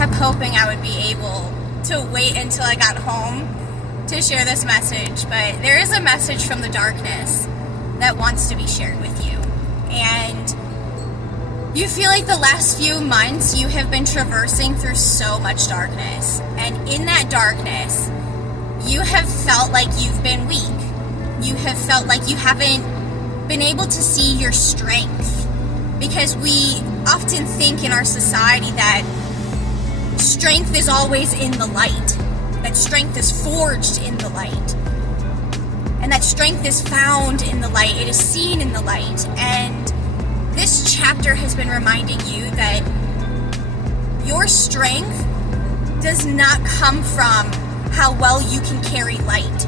kept hoping I would be able to wait until I got home to share this message, but there is a message from the darkness that wants to be shared with you. And you feel like the last few months you have been traversing through so much darkness. And in that darkness, you have felt like you've been weak. You have felt like you haven't been able to see your strength. Because we often think in our society that strength is always in the light. That strength is forged in the light. And that strength is found in the light. It is seen in the light. And this chapter has been reminding you that your strength does not come from how well you can carry light.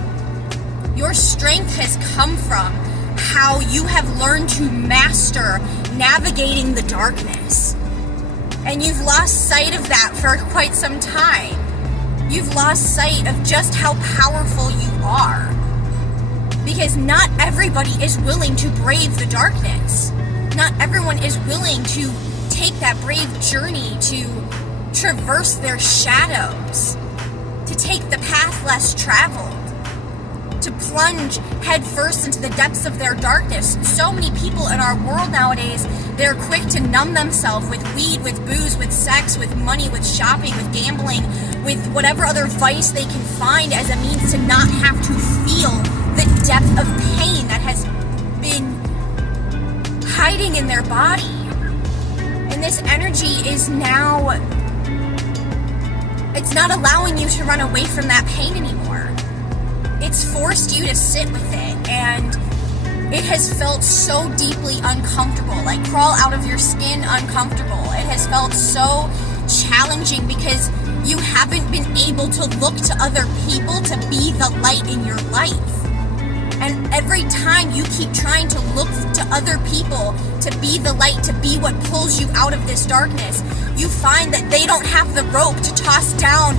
Your strength has come from how you have learned to master navigating the darkness. And you've lost sight of that for quite some time. You've lost sight of just how powerful you are. Because not everybody is willing to brave the darkness. Not everyone is willing to take that brave journey to traverse their shadows, to take the path less traveled, to plunge headfirst into the depths of their darkness. So many people in our world nowadays, they're quick to numb themselves with weed, with booze, with sex, with money, with shopping, with gambling, with whatever other vice they can find as a means to not have to feel the depth of pain that has been hiding in their body. And this energy is now, it's not allowing you to run away from that pain anymore. It's forced you to sit with it, and it has felt so deeply uncomfortable, like crawl out of your skin uncomfortable. It has felt so challenging because you haven't been able to look to other people to be the light in your life. And every time you keep trying to look to other people to be the light, to be what pulls you out of this darkness, you find that they don't have the rope to toss down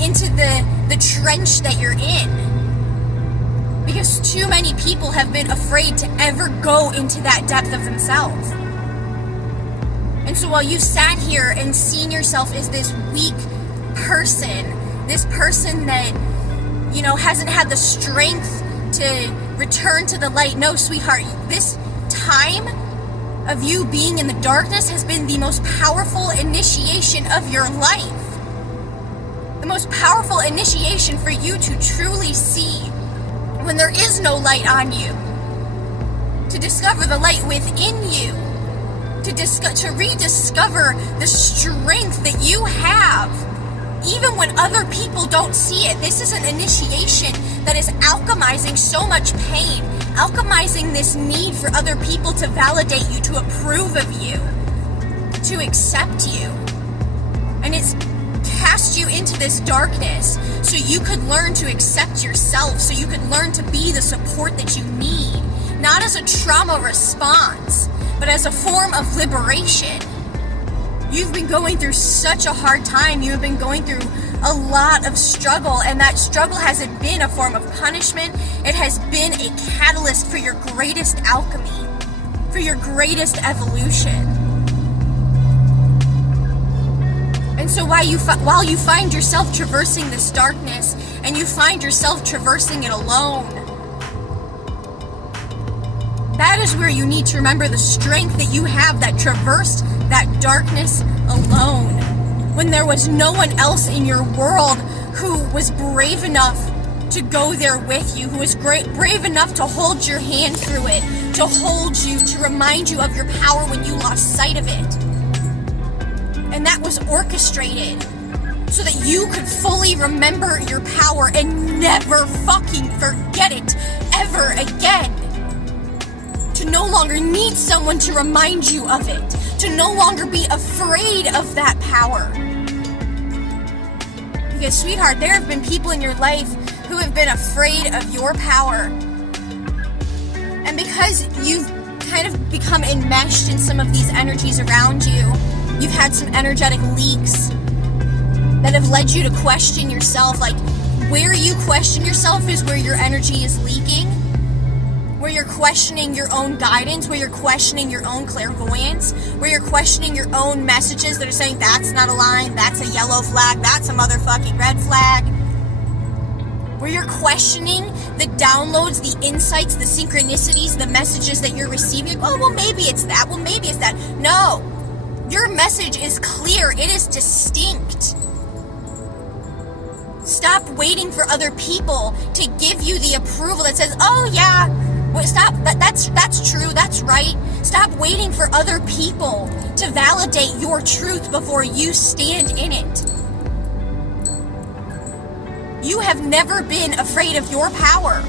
into the trench that you're in. Because too many people have been afraid to ever go into that depth of themselves. And so while you've sat here and seen yourself as this weak person, this person that, hasn't had the strength to return to the light. No, sweetheart, this time of you being in the darkness has been the most powerful initiation of your life. The most powerful initiation for you to truly see when there is no light on you. To discover the light within you. To rediscover the strength that you have. Even when other people don't see it. This is an initiation that is alchemizing so much pain, alchemizing this need for other people to validate you, to approve of you, to accept you. And it's cast you into this darkness so you could learn to accept yourself, so you could learn to be the support that you need, not as a trauma response, but as a form of liberation. You've been going through such a hard time. You've been going through a lot of struggle, and that struggle hasn't been a form of punishment. It has been a catalyst for your greatest alchemy, for your greatest evolution. And so while you find yourself traversing this darkness, and you find yourself traversing it alone, that is where you need to remember the strength that you have that traversed that darkness alone. When there was no one else in your world who was brave enough to go there with you, who was brave enough to hold your hand through it, to hold you, to remind you of your power when you lost sight of it. And that was orchestrated so that you could fully remember your power and never fucking forget it ever again. To no longer need someone to remind you of it. To no longer be afraid of that power. Because, sweetheart, there have been people in your life who have been afraid of your power. And because you've kind of become enmeshed in some of these energies around you, you've had some energetic leaks that have led you to question yourself. Like, where you question yourself is where your energy is leaking. where you're questioning your own guidance, where you're questioning your own clairvoyance, where you're questioning your own messages that are saying that's not a line, that's a yellow flag, that's a motherfucking red flag, where you're questioning the downloads, the insights, the synchronicities, the messages that you're receiving. Oh, well, maybe it's that. Well, maybe it's that. No. Your message is clear. It is distinct. Stop waiting for other people to give you the approval that says, oh, yeah, stop, that's true, that's right. Stop waiting for other people to validate your truth before you stand in it. You have never been afraid of your power.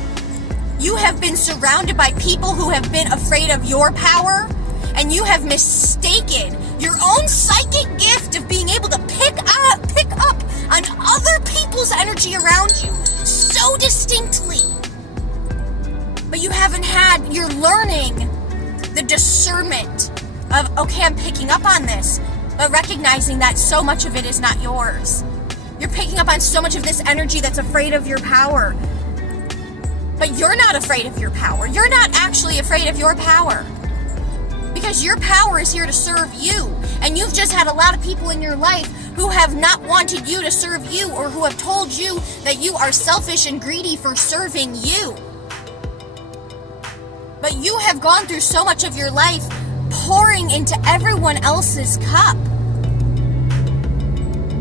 You have been surrounded by people who have been afraid of your power, and you have mistaken your own psychic gift of being able to pick up on other people's energy around you so distinctly. But you haven't had, you're learning the discernment of, okay, I'm picking up on this, but recognizing that so much of it is not yours. You're picking up on so much of this energy that's afraid of your power. But you're not afraid of your power. You're not actually afraid of your power. Because your power is here to serve you. And you've just had a lot of people in your life who have not wanted you to serve you, or who have told you that you are selfish and greedy for serving you. But you have gone through so much of your life pouring into everyone else's cup,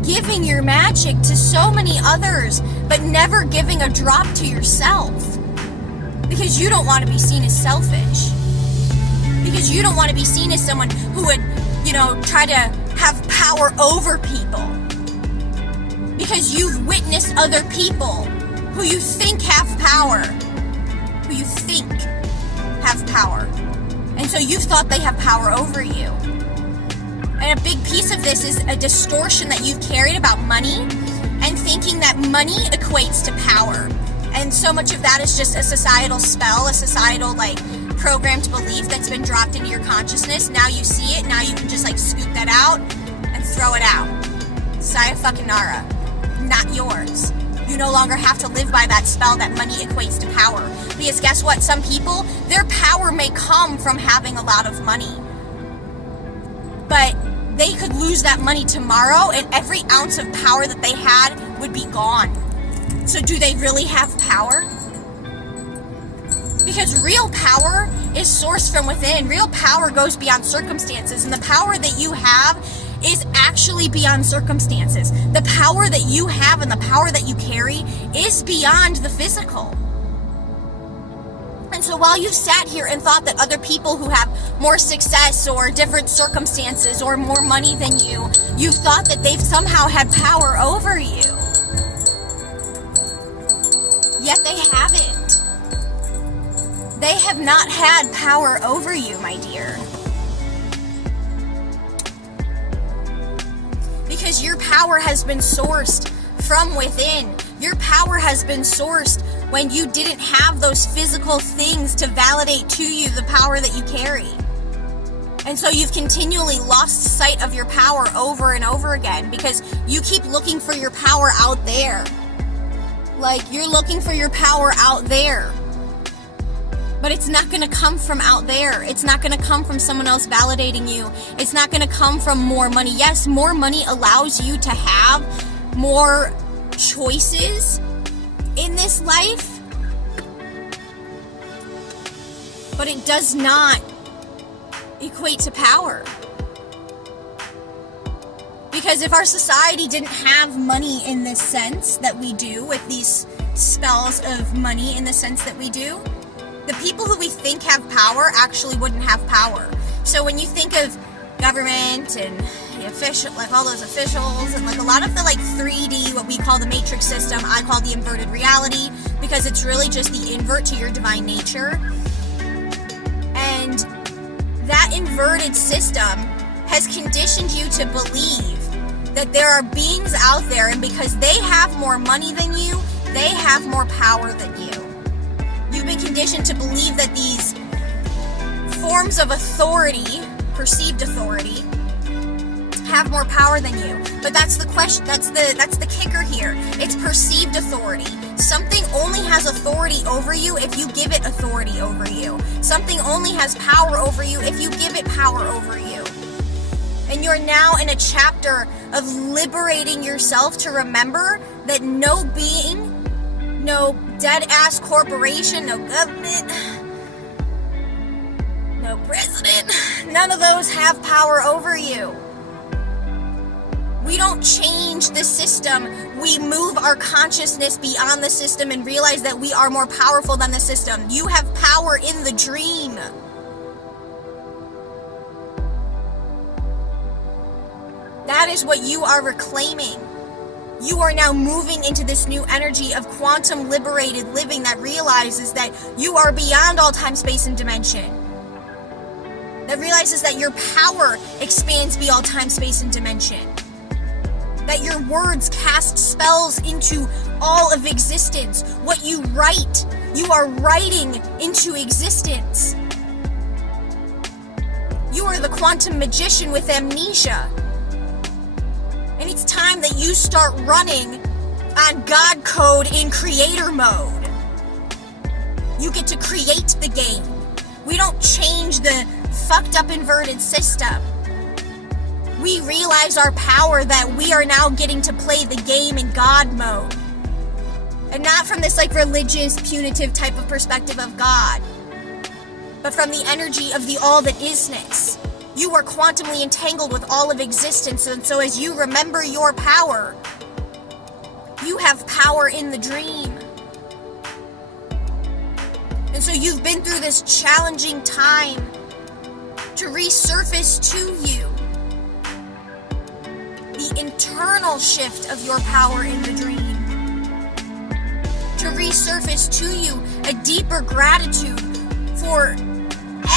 giving your magic to so many others, but never giving a drop to yourself. Because you don't want to be seen as selfish. Because you don't want to be seen as someone who would, try to have power over people. Because you've witnessed other people who you think have power. And so you've thought they have power over you. And a big piece of this is a distortion that you've carried about money, and thinking that money equates to power. And so much of that is just a societal spell, a societal, programmed belief that's been dropped into your consciousness. Now you see it, now you can just, scoop that out and throw it out. Sayonara. Not yours. You no longer have to live by that spell that money equates to power. Because guess what? Some people, their power may come from having a lot of money. But they could lose that money tomorrow, and every ounce of power that they had would be gone. So do they really have power? Because real power is sourced from within. Real power goes beyond circumstances, and the power that you have is actually beyond circumstances. The power that you have and the power that you carry is beyond the physical. And so while you've sat here and thought that other people who have more success or different circumstances or more money than you, you've thought that they've somehow had power over you. Yet they haven't. They have not had power over you, my dear. Because your power has been sourced from within. Your power has been sourced when you didn't have those physical things to validate to you the power that you carry. And so you've continually lost sight of your power over and over again because you keep looking for your power out there. You're looking for your power out there. But it's not going to come from out there. It's not going to come from someone else validating you. It's not going to come from more money. Yes, more money allows you to have more choices in this life, but it does not equate to power. Because if our society didn't have money in this sense that we do, with these spells of money in the sense that we do, the people who we think have power actually wouldn't have power. So when you think of government and the official, all those officials, and a lot of the 3D, what we call the matrix system, I call the inverted reality, because it's really just the invert to your divine nature. And that inverted system has conditioned you to believe that there are beings out there, and because they have more money than you, they have more power than you. You've been conditioned to believe that these forms of authority, perceived authority, have more power than you. But that's the question, that's the kicker here. It's perceived authority. Something only has authority over you if you give it authority over you. Something only has power over you if you give it power over you. And you're now in a chapter of liberating yourself to remember that no being, no dead-ass corporation, no government, no president, none of those have power over you. We don't change the system. We move our consciousness beyond the system and realize that we are more powerful than the system. You have power in the dream. That is what you are reclaiming. You are now moving into this new energy of quantum liberated living that realizes that you are beyond all time, space, and dimension. That realizes that your power expands beyond time, space, and dimension. That your words cast spells into all of existence. What you write, you are writing into existence. You are the quantum magician with amnesia. And it's time that you start running on God code in creator mode. You get to create the game. We don't change the fucked up inverted system. We realize our power that we are now getting to play the game in God mode. And not from this like religious, punitive type of perspective of God, but from the energy of the all that isness. You are quantumly entangled with all of existence, and so as you remember your power, you have power in the dream. And so you've been through this challenging time to resurface to you the internal shift of your power in the dream. To resurface to you a deeper gratitude for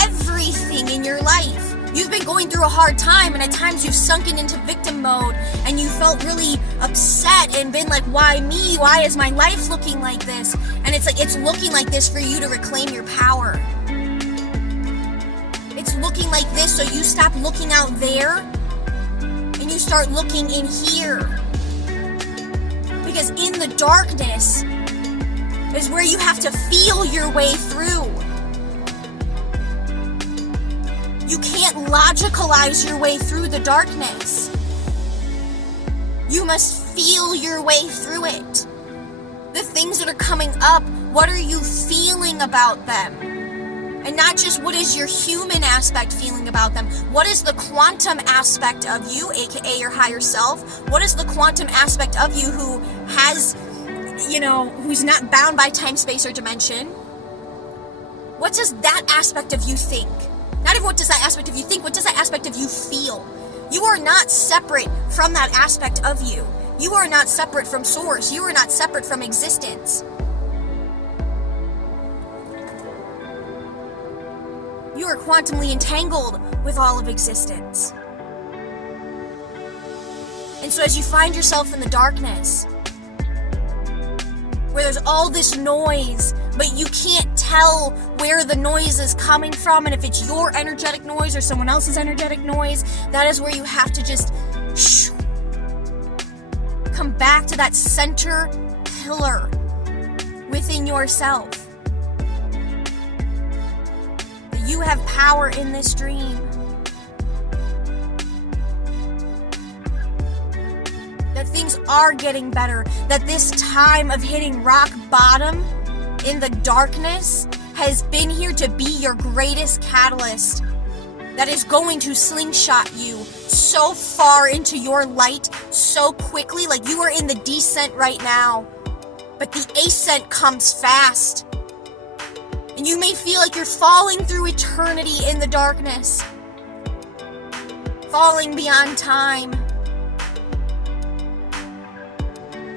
everything in your life. You've been going through a hard time, and at times you've sunken into victim mode, and you felt really upset and been like, why me? Why is my life looking like this? And it's like, it's looking like this for you to reclaim your power. It's looking like this so you stop looking out there and you start looking in here. Because in the darkness is where you have to feel your way through. You can't logicalize your way through the darkness. You must feel your way through it. The things that are coming up, what are you feeling about them? And not just what is your human aspect feeling about them. What is the quantum aspect of you, aka your higher self? What is the quantum aspect of you who has, who's not bound by time, space, or dimension? What does that aspect of you think? Not even what does that aspect of you think, what does that aspect of you feel? You are not separate from that aspect of you. You are not separate from source. You are not separate from existence. You are quantumly entangled with all of existence. And so as you find yourself in the darkness, where there's all this noise, but you can't tell where the noise is coming from, and if it's your energetic noise or someone else's energetic noise, that is where you have to just come back to that center pillar within yourself. That you have power in this dream. That things are getting better, that this time of hitting rock bottom in the darkness has been here to be your greatest catalyst, that is going to slingshot you so far into your light so quickly, like you are in the descent right now, but the ascent comes fast, and you may feel like you're falling through eternity in the darkness, falling beyond time.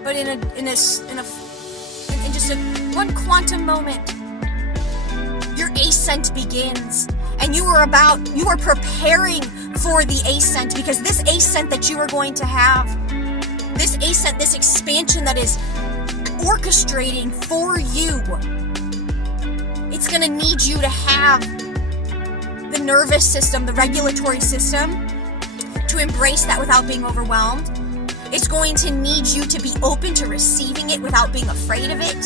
But in just one quantum moment, your ascent begins, and you are preparing for the ascent, because this ascent that you are going to have, this ascent, this expansion that is orchestrating for you, it's going to need you to have the nervous system, the regulatory system, to embrace that without being overwhelmed. It's going to need you to be open to receiving it without being afraid of it.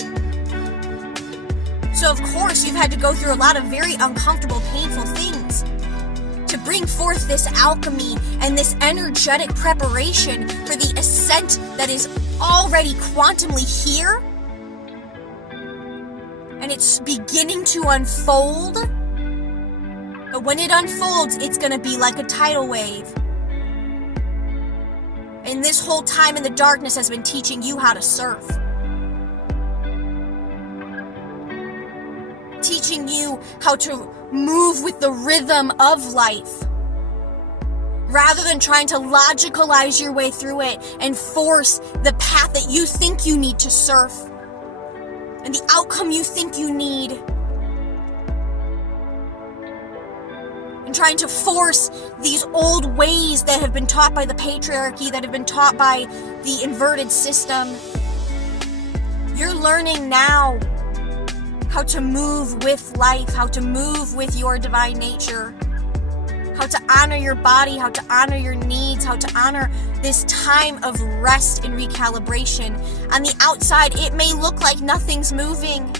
So of course, you've had to go through a lot of very uncomfortable, painful things to bring forth this alchemy and this energetic preparation for the ascent that is already quantumly here. And it's beginning to unfold. But when it unfolds, it's going to be like a tidal wave. And this whole time in the darkness has been teaching you how to surf. Teaching you how to move with the rhythm of life. Rather than trying to logicalize your way through it and force the path that you think you need to surf. And the outcome you think you need. And trying to force these old ways that have been taught by the patriarchy, that have been taught by the inverted system. You're learning now how to move with life, how to move with your divine nature, how to honor your body, how to honor your needs, how to honor this time of rest and recalibration. On the outside, it may look like nothing's moving.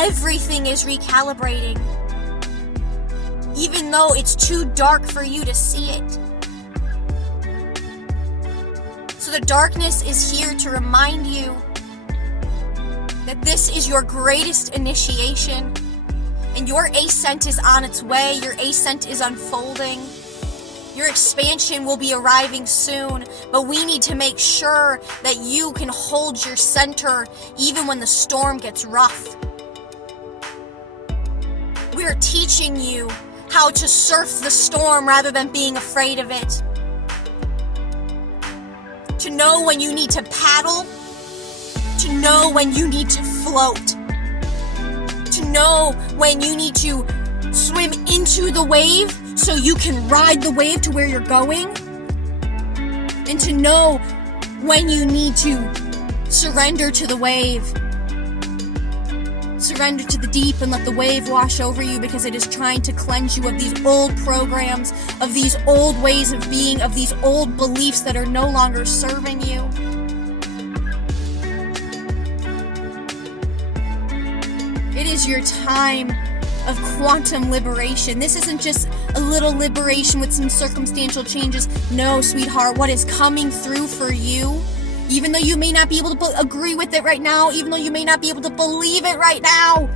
Everything is recalibrating, even though it's too dark for you to see it. So the darkness is here to remind you that this is your greatest initiation, and your ascent is on its way, your ascent is unfolding. Your expansion will be arriving soon, but we need to make sure that you can hold your center even when the storm gets rough. We are teaching you how to surf the storm rather than being afraid of it. To know when you need to paddle. To know when you need to float. To know when you need to swim into the wave so you can ride the wave to where you're going. And to know when you need to surrender to the wave. Surrender to the deep and let the wave wash over you, because it is trying to cleanse you of these old programs, of these old ways of being, of these old beliefs that are no longer serving you. It is your time of quantum liberation. This isn't just a little liberation with some circumstantial changes. No, sweetheart, what is coming through for you, even though you may not be able to agree with it right now, even though you may not be able to believe it right now,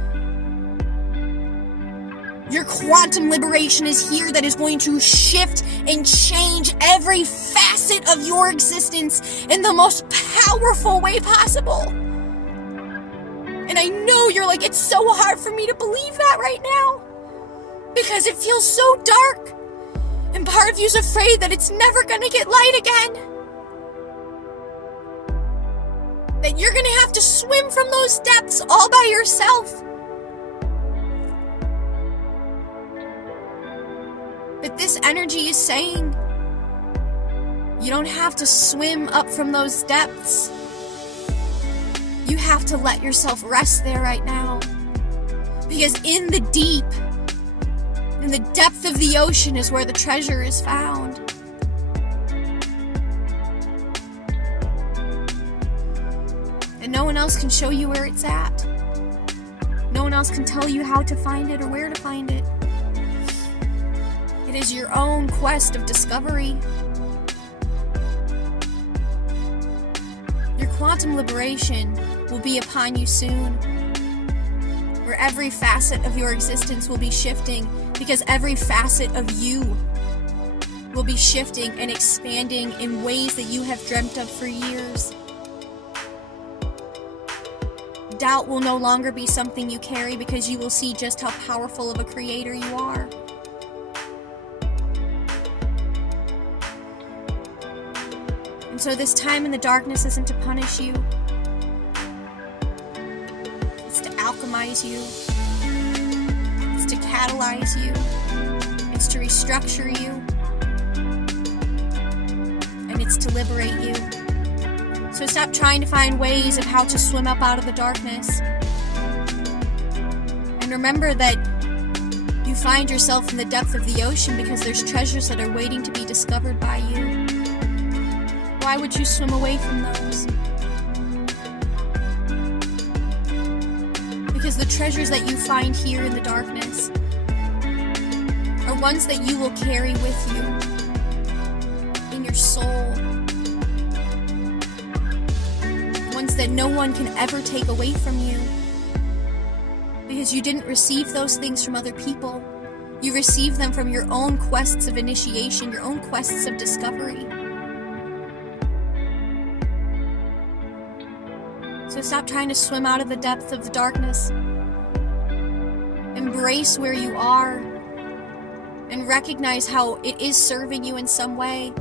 your quantum liberation is here that is going to shift and change every facet of your existence in the most powerful way possible. And I know you're like, it's so hard for me to believe that right now, because it feels so dark. And part of you's afraid that it's never gonna get light again. That you're gonna have to swim from those depths all by yourself. But this energy is saying, you don't have to swim up from those depths. You have to let yourself rest there right now. Because in the deep, in the depth of the ocean is where the treasure is found. And no one else can show you where it's at. No one else can tell you how to find it or where to find it. It is your own quest of discovery. Your quantum liberation will be upon you soon, where every facet of your existence will be shifting, because every facet of you will be shifting and expanding in ways that you have dreamt of for years. Doubt will no longer be something you carry, because you will see just how powerful of a creator you are. And so this time in the darkness isn't to punish you. It's to alchemize you. It's to catalyze you. It's to restructure you. And it's to liberate you. So stop trying to find ways of how to swim up out of the darkness. And remember that you You find yourself in the depth of the ocean because there's treasures that are waiting to be discovered by you. Why would you swim away from those? Because the treasures that you find here in the darkness are ones that you will carry with you in your soul. Ones that no one can ever take away from you. Because you didn't receive those things from other people. You received them from your own quests of initiation, your own quests of discovery. So stop trying to swim out of the depth of the darkness. Embrace where you are and recognize how it is serving you in some way.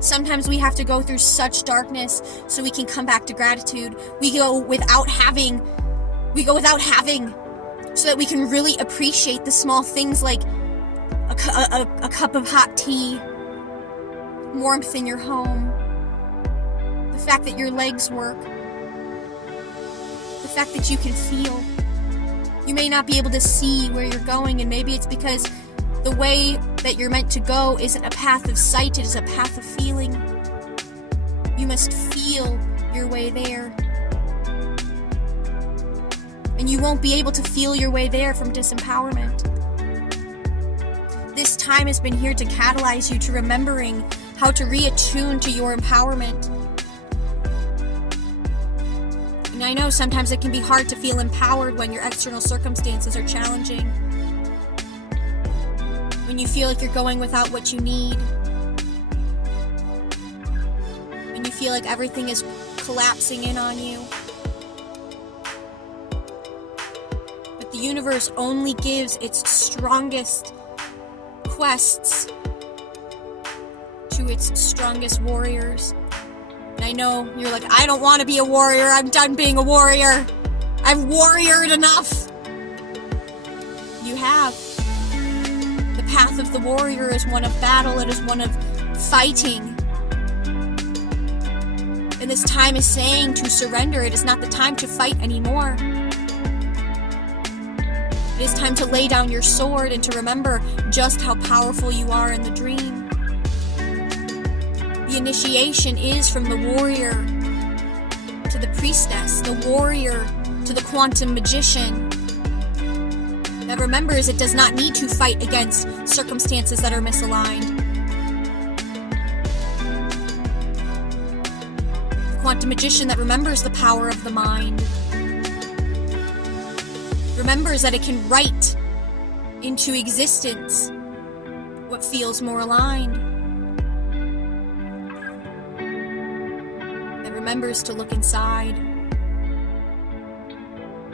Sometimes we have to go through such darkness so we can come back to gratitude. We go without having so that we can really appreciate the small things like a cup of hot tea, warmth in your home, the fact that your legs work, the fact that you can feel. You may not be able to see where you're going, and maybe it's because the way that you're meant to go isn't a path of sight, it is a path of feeling. You must feel your way there. And you won't be able to feel your way there from disempowerment. This time has been here to catalyze you to remembering how to reattune to your empowerment. And I know sometimes it can be hard to feel empowered when your external circumstances are challenging. When you feel like you're going without what you need. When you feel like everything is collapsing in on you. But the universe only gives its strongest quests to its strongest warriors. And I know you're like, I don't want to be a warrior. I'm done being a warrior. I've warriored enough. You have. The path of the warrior is one of battle. It is one of fighting. And this time is saying to surrender. It is not the time to fight anymore. It is time to lay down your sword and to remember just how powerful you are in the dream. The initiation is from the warrior to the priestess, the warrior to the quantum magician. That remembers it does not need to fight against circumstances that are misaligned. The quantum magician that remembers the power of the mind. Remembers that it can write into existence what feels more aligned. That remembers to look inside,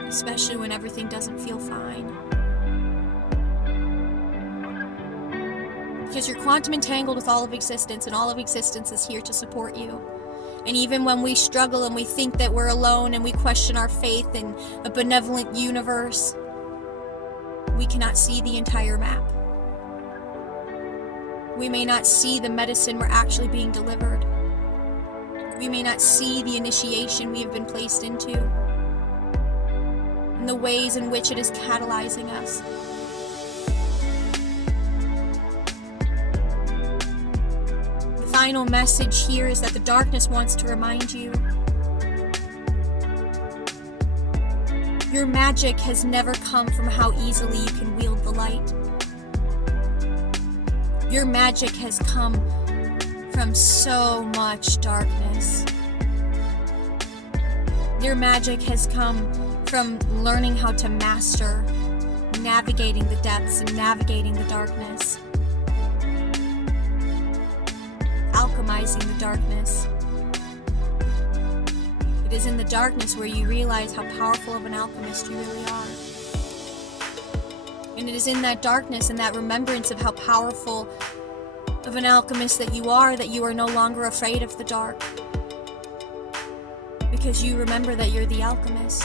especially when everything doesn't feel fine. Because you're quantum entangled with all of existence, and all of existence is here to support you. And even when we struggle and we think that we're alone and we question our faith in a benevolent universe, we cannot see the entire map. We may not see the medicine we're actually being delivered. We may not see the initiation we have been placed into, and the ways in which it is catalyzing us. The final message here is that the darkness wants to remind you your magic has never come from how easily you can wield the light. Your magic has come from so much darkness. Your magic has come from learning how to master navigating the depths and navigating the darkness. Alchemizing the darkness. It is in the darkness where you realize how powerful of an alchemist you really are. And it is in that darkness and that remembrance of how powerful of an alchemist that you are no longer afraid of the dark. Because you remember that you're the alchemist.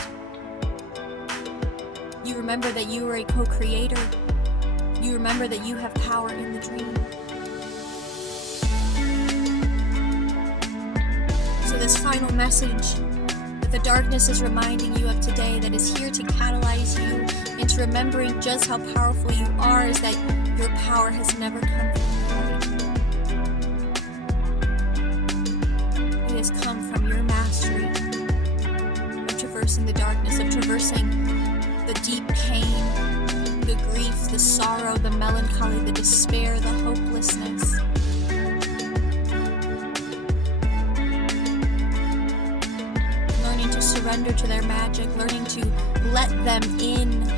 You remember that you are a co-creator. You remember that you have power in the dream. So this final message that The darkness is reminding you of today, that is here to catalyze you into remembering just how powerful you are, is that your power has never come from the light. It has come from your mastery of traversing the darkness, of traversing the deep pain, the grief, the sorrow, the melancholy, the despair, the hopelessness. Learning to surrender to their magic, learning to let them in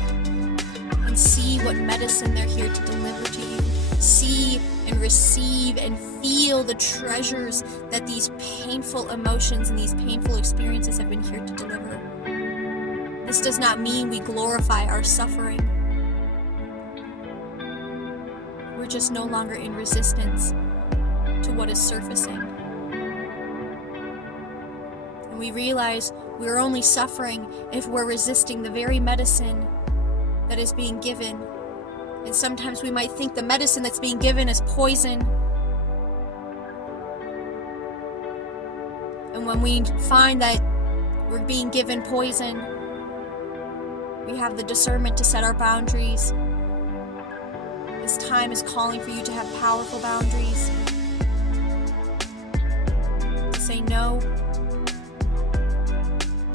and see what medicine they're here to deliver to you. See and receive and feel the treasures that these painful emotions and these painful experiences have been here to deliver. This does not mean we glorify our suffering. We're just no longer in resistance to what is surfacing. And we realize we're only suffering if we're resisting the very medicine that is being given. And sometimes we might think the medicine that's being given is poison. And when we find that we're being given poison, we have the discernment to set our boundaries. This time is calling for you to have powerful boundaries. To say no.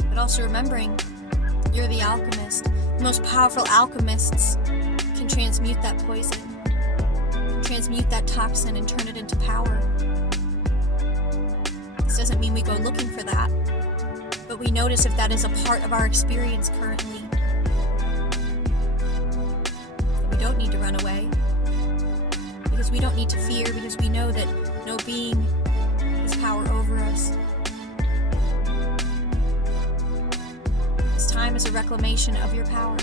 But also remembering, you're the alchemist. The most powerful alchemists can transmute that poison, can transmute that toxin and turn it into power. This doesn't mean we go looking for that, but we notice if that is a part of our experience currently. We don't need to run away, because we don't need to fear, because we know that no being has power over us. This time is a reclamation of your power.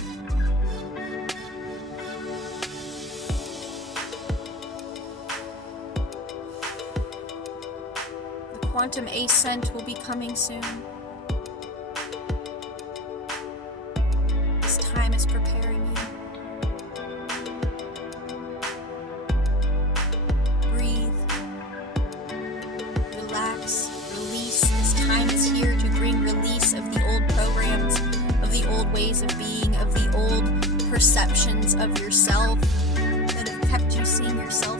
The quantum ascent will be coming soon. This time is preparing you. Breathe. Relax. Release. This time is here to bring release of the old programs, of the old ways of being, of the old perceptions of yourself that have kept you seeing yourself